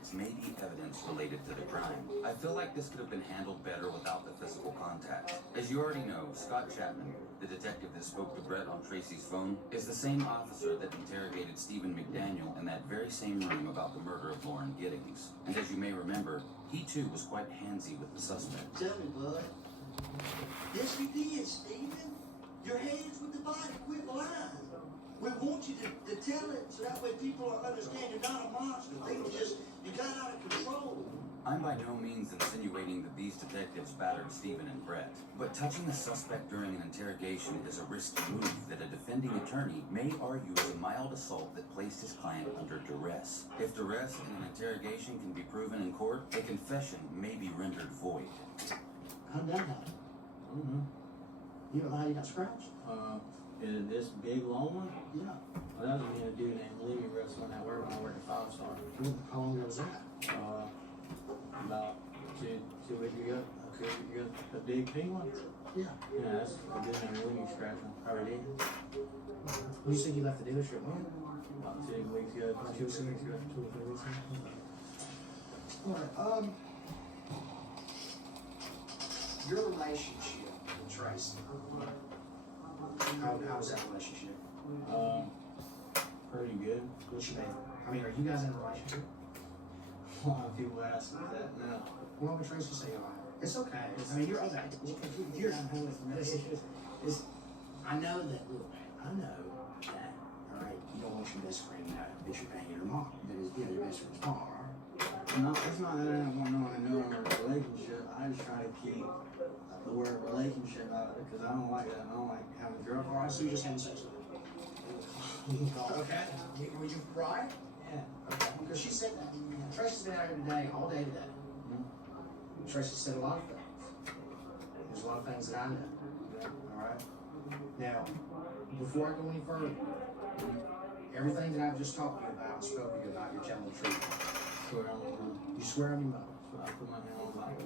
suspects may be evidence related to the crime. I feel like this could have been handled better without the physical contact. As you already know, Scott Chapman, the detective that spoke to Brett on Tracy's phone, is the same officer that interrogated Stephen McDaniel in that very same room about the murder of Lauren Giddings. And as you may remember, he too was quite handsy with the suspect. Tell me, bud. Yes, you did, Stephen. Your hands with the body, quit lying. We want you to tell it so that way people will understand you're not a monster. Things just, you got out of control. I'm by no means insinuating that these detectives battered Stephen and Brett, but touching a suspect during an interrogation is a risky move that a defending attorney may argue is a mild assault that placed his client under duress. If duress in an interrogation can be proven in court, a confession may be rendered void. How'd that happen? Mm-hmm. You don't know how you got scratched? Is it this big long one? Yeah. Well, that was me and a dude named Lee wrestling that work when I worked at 5 Star. How long ago was that? About two weeks ago. Okay. 2 weeks ago. The big pink one? Yeah. Yeah, that's a dude named Lee scratching. I already did. You said you left the dealership when? About 2 weeks ago. 2 weeks ago. 2 or 3 weeks ago. Alright, your relationship with Tracy. How was that relationship? Pretty good. What you mean? I mean, are you guys in a relationship? A lot of people ask me that now. Why would Tracy say you're lying? It's okay. I mean, you're okay. You're, I know that, look, I know that, all right, you don't want your best friend to know that you're banging your mom. That is, you know, your best friend's mom, all right? No, it's not that I don't want no one to know I'm in a relationship. I just try to keep the word relationship out of it because I don't like that. I don't like having a girlfriend. All right, so you're just having sex with her. Okay. Would you cry? Yeah. Okay. Because she said that. Tracy's been out here today, all day today. Mm-hmm. Tracy said a lot of things. There's a lot of things that I know. All right. Now, before I go any further, everything that I've just talked to you about and spoke to you about, you're telling the truth. Swear on my mother. You swear on your mother. So I put my hand on my Bible.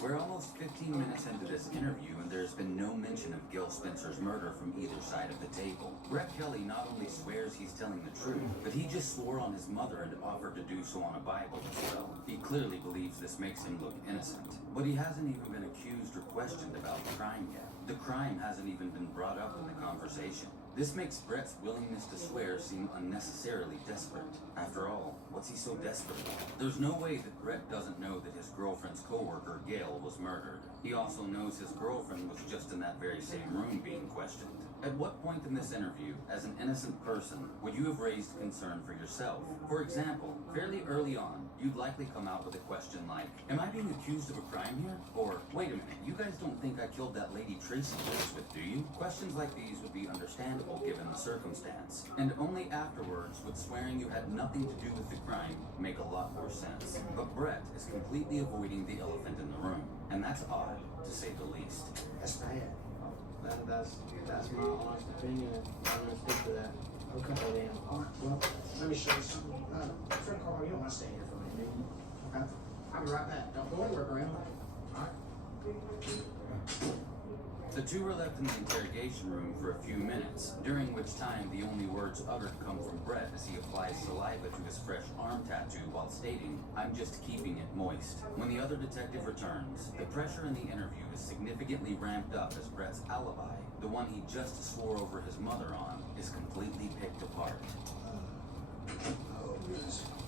We're almost 15 minutes into this interview, and there's been no mention of Gil Spencer's murder from either side of the table. Brett Kelly not only swears he's telling the truth, but he just swore on his mother and offered to do so on a Bible as well. He clearly believes this makes him look innocent, but he hasn't even been accused or questioned about the crime yet. The crime hasn't even been brought up in the conversation. This makes Brett's willingness to swear seem unnecessarily desperate. After all, what's he so desperate about? There's no way that Brett doesn't know that his girlfriend's coworker, Gail, was murdered. He also knows his girlfriend was just in that very same room being questioned. At what point in this interview, as an innocent person, would you have raised concern for yourself? For example, fairly early on, you'd likely come out with a question like, am I being accused of a crime here? Or, wait a minute, you guys don't think I killed that lady Tracy lives with, do you? Questions like these would be understandable given the circumstance. And only afterwards would swearing you had nothing to do with the crime make a lot more sense. But Brett is completely avoiding the elephant in the room. And that's odd, to say the least. That's bad. That's my honest opinion, and I'm gonna stick to that. Okay. Oh, damn. All right. Well, let me show you something. Friend Carl, you don't want to stay here for a minute, do you? Okay. I'll be right back. Don't go anywhere, Graham. All right. The two were left in the interrogation room for a few minutes, during which time the only words uttered come from Brett as he applies saliva to his fresh arm tattoo while stating, I'm just keeping it moist. When the other detective returns, the pressure in the interview is significantly ramped up as Brett's alibi, the one he just swore over his mother on, is completely picked apart.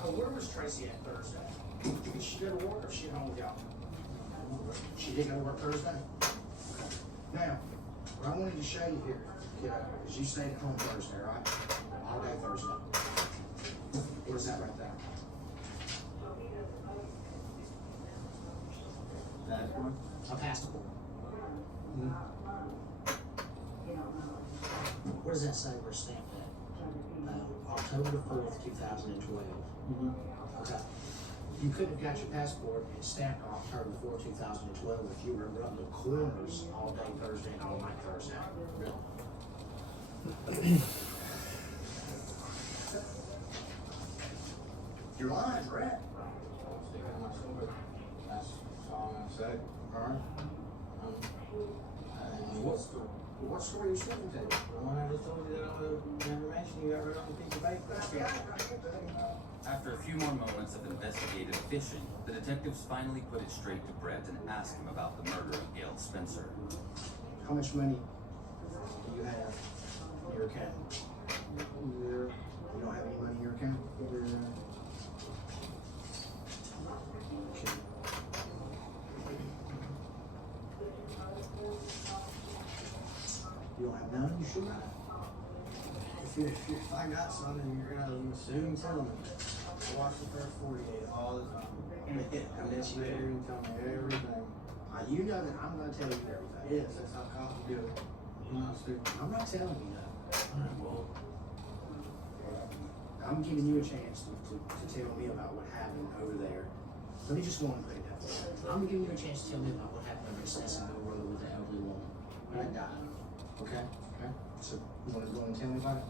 Where was Tracy at Thursday? Did she go to work or she at home with y'all? She did go to work Thursday? Now, what I wanted to show you here, kiddo, is you stayed at home Thursday, right? All day Thursday. What is that right there? Passport? A passport. What does that say we're stamped at? October the 4th, 2012. Okay. You couldn't have got your passport and stamped on October the 4th, 2012 if you were running the corners all day Thursday and all night Thursday. You're lying, Brett. I'm sticking to my sword. That's all I'm gonna say. All right. What story? What story are you speaking to? The one I just told you that I would never mention you ever on a piece of paper. After a few more moments of investigative fishing, the detectives finally put it straight to Brett and asked him about the murder of Gail Spencer. How much money do you have in your account? Yeah. You don't have any money in your account? Yeah. Okay. You don't have none? You sure? If I got something, you're gonna soon tell me. I watch the first 48 all the time. And then you later and tell me everything. You know that I'm gonna tell you everything. Yes, that's how cops do it. I'm not stupid. I'm not telling you that. Alright, well, I'm giving you a chance to tell me about what happened over there. Let me just go on and put it down. I'm giving you a chance to tell me about what happened over at Sessonville Road with the elderly woman. That died. Okay? Okay? So, you wanna go and tell me about it?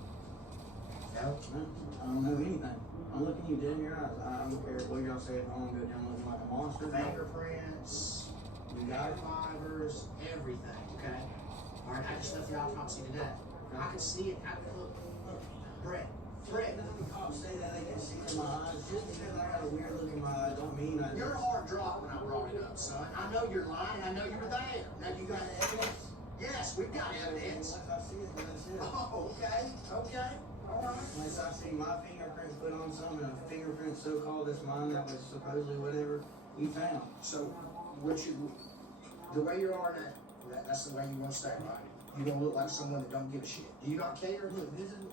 No? no, I don't know anything. I'm looking you dead in your eyes. I don't care what y'all say. If I want to go down looking like a monster, Fingerprints, you got it. fibers, everything, okay? Alright, I just left the autopsy today. I could see it. Look, Brett. The cops say that they can see in my eyes. Just because I got a weird look in my eyes don't mean I Your heart dropped when I brought it up, son. I know you're lying. I know you were there. Now you got evidence. Yes, we've got evidence. Once I see it, then that's it. Oh, okay. Okay. All right. Once I see my fingerprints put on something, a fingerprint so-called that's mine that was supposedly whatever you found. So, the way you are now, that's the way you want to stay, right? You don't look like someone that don't give a shit. Do you not care? Look, this is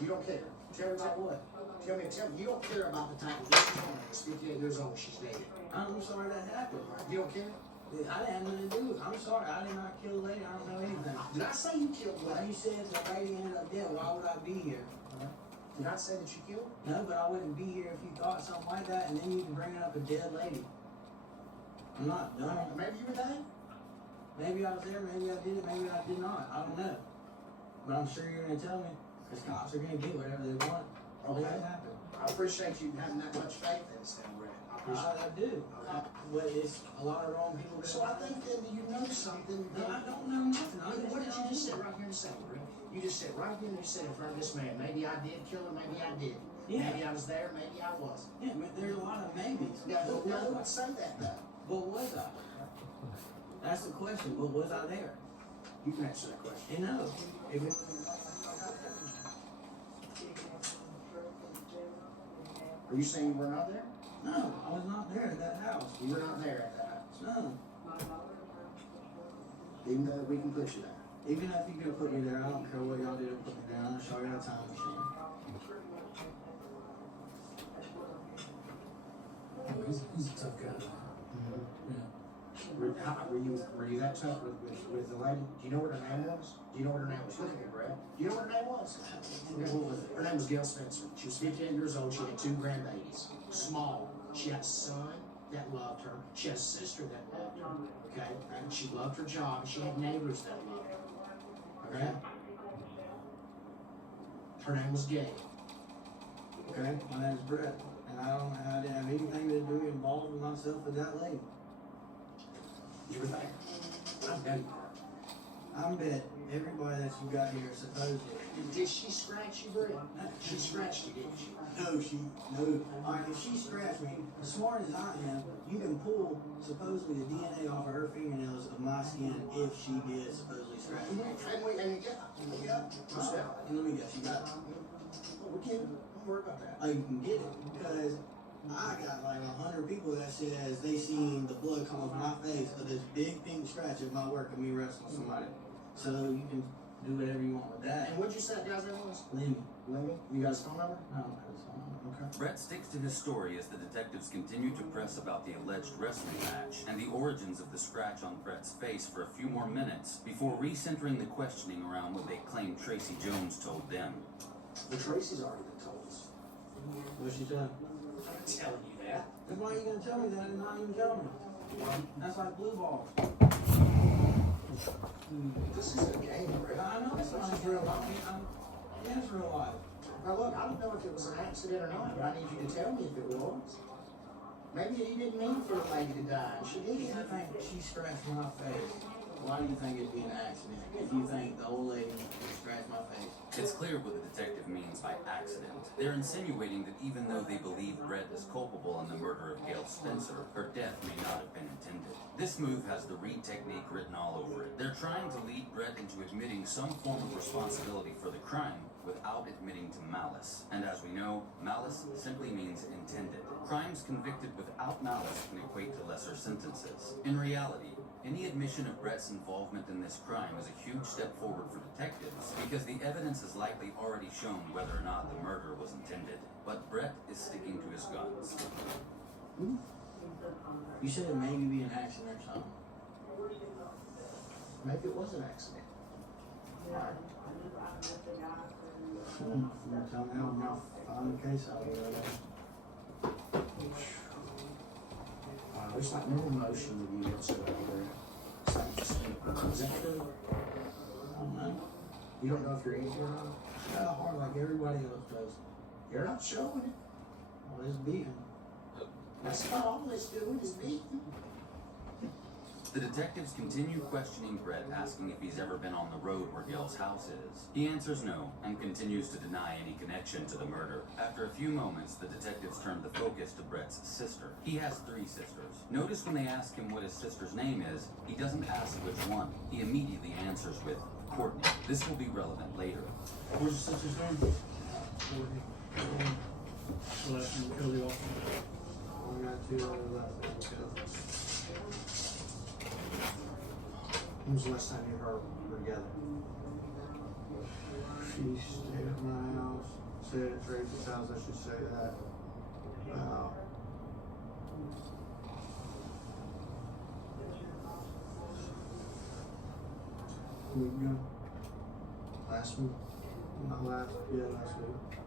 You don't care. Tell me about what? Tell me. You don't care about the type of this woman that's 58 years old. She's dead. I'm sorry that happened. You don't care? I didn't have nothing to do with it. I'm sorry. I did not kill the lady. I don't know anything. Did I say you killed the Well, lady? you said the lady ended up dead. Why would I be here? Did I say that you killed her? No, but I wouldn't be here if you thought something like that, and then you can bring up a dead lady. I'm not dumb. Maybe you were there. Maybe I was there, maybe I did it, maybe I did not. I don't know. But I'm sure you're gonna tell me, because cops are gonna get whatever they want. Okay. Let it happen. I appreciate you having that much faith in us, then, Brett. I appreciate I do. But it's a lot of wrong people. it. So I think then you know something. No, I don't know nothing. What did you just say right here in the second, Brett? You just said right here and you said in front of this man, maybe I did kill her, maybe I did. Yeah. Maybe I was there, maybe I wasn't. Yeah, but there's a lot of maybes. Yeah, But no, was let's say that though. I? But was I? That's the question. But was I there? You can answer that question. And no. If it, Are you saying you were not there? no, I was not there at that house. You were not there at that house. No. Even though we can push you there. Even if you could put me there, I don't care what y'all did to put me down. I'll show you a time machine. He's a tough guy. Yeah. Were you that tough with the lady? Do you know what her name was? Do you know what her name was? Look at me, Brad. Do you know what her name was? What was it? Her name was Gail Spencer. She was 58 years old. She had 2 grandbabies. Small. She had a son that loved her. She had a sister that loved her. Okay? And she loved her job. She had neighbors that loved her. Okay? Her name was Gail. Okay, my name's Brett, and I didn't have anything to do involved with myself with that lady. You were there. I know you were. I bet everybody that you got here supposedly. Did she scratch you, Brett? She scratched you, didn't she? No. Alright, if she scratched me, as smart as I am, you can pull supposedly the DNA off of her fingernails of my skin if she did supposedly scratch me. And yeah. And let me guess, you got it. We can. Don't worry about that. Oh, you can get it because I got like 100 people that says they seen the blood come off my face of this big pink scratch of my work of me wrestling somebody. So you can do whatever you want with that. And what'd you say that guy's name was? Lemmy. Lemmy? You got his phone number? I don't know his phone number. Okay. Brett sticks to his story as the detectives continue to press about the alleged wrestling match and the origins of the scratch on Brett's face for a few more minutes before recentering the questioning around what they claim Tracy Jones told them. The Tracy's already been told us. What's she saying? I'm not telling you that. Then why are you gonna tell me that and not even tell me? That's like blue balls. This is a game, Brett. I know it's not real life. Yeah, it's real life. Now look, I don't know if it was an accident or not, but I need you to tell me if it was. Maybe you didn't mean for the lady to die, and she did. I think she scratched my face Why do you think it'd be an accident if you think the old lady scratched my face? It's clear what the detective means by accident. They're insinuating that even though they believe Brett is culpable in the murder of Gail Spencer, her death may not have been intended. This move has the Reed technique written all over it. They're trying to lead Brett into admitting some form of responsibility for the crime without admitting to malice. And as we know, malice simply means intended. Crimes convicted without malice can equate to lesser sentences. In reality, any admission of Brett's involvement in this crime is a huge step forward for detectives because the evidence has likely already shown whether or not the murder was intended. But Brett is sticking to his guns. You said it maybe be an accident or something. Maybe it was an accident. Right. You're telling me I'm gonna find the case out here. There's like no emotion with you whatsoever. It's like just, is that true? I don't know. You don't know if you're angry or not? Got a heart like everybody else does. You're not showing it. Well, it's beating. That's not all it's doing is beating. The detectives continue questioning Brett, asking if he's ever been on the road where Gail's house is. He answers no, and continues to deny any connection to the murder. After a few moments, the detectives turn the focus to Brett's sister. He has 3 sisters. Notice when they ask him what his sister's name is, he doesn't ask which one. He immediately answers with Courtney. This will be relevant later. Where's your sister's name? Courtney. The last name Kelly also. I got 2 other left. When was the last time you heard were together? She stayed at my house. Stayed at Tracy's house, I should say that. Week ago. Last week? Not last, yeah, last week.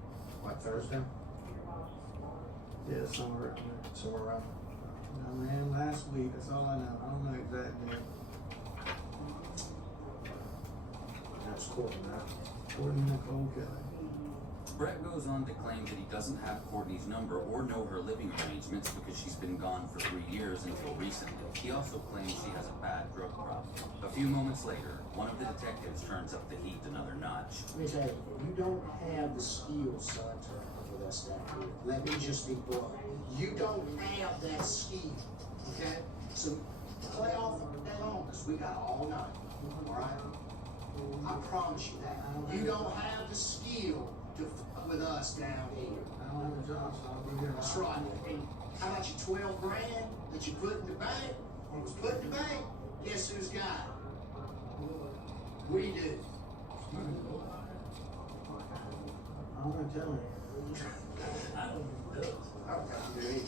Like Thursday? Yeah, somewhere around there. Somewhere around. No, man, last week, that's all I know. I don't know exactly. That was Courtney, right? Courtney Nicole Kelly. Brett goes on to claim that he doesn't have Courtney's number or know her living arrangements because she's been gone for 3 years until recently. He also claims she has a bad drug problem. A few moments later, one of the detectives turns up the heat another notch. Let me tell you, you don't have the skills, son, to work with us down here. Let me just be blunt. You don't have that skill, okay? So play off of it that long, because we got all night, all right? I promise you that. You don't have the skill to fuck with us down here. I don't have a job, so I'll be here. That's right. And how about your 12 grand that you put in the bank, or was put in the bank? Guess who's got it? We do. I'm gonna tell her. I don't know. Okay.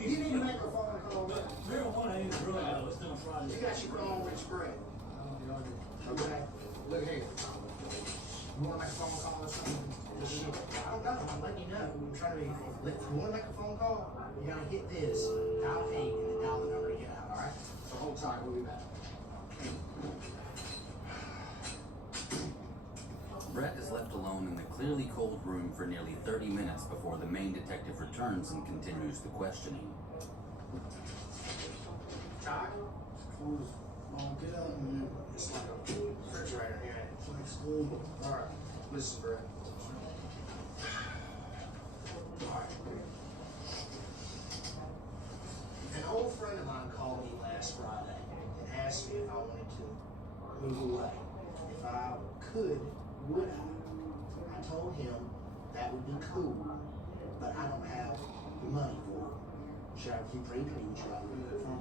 You need to make a phone call. Marijuana ain't a drug, though. It's still Friday. You got your phone with spread. Okay? Look here. You wanna make a phone call or something? I don't know, I'm letting you know. I'm trying to be, if you wanna make a phone call, you gotta hit this, dial 8, and then dial the number to get out, alright? So hold tight, we'll be back. Brett is left alone in the clearly cold room for nearly 30 minutes before the main detective returns and continues the questioning. Tired? Close. Oh, get up, man. It's like a refrigerator here. It's like school. Alright, listen, Brett. Alright. An old friend of mine called me last Friday and asked me if I wanted to move away. If I could, would I? I told him that would be cool, but I don't have the money for it. Should I keep reading or would you rather Is it from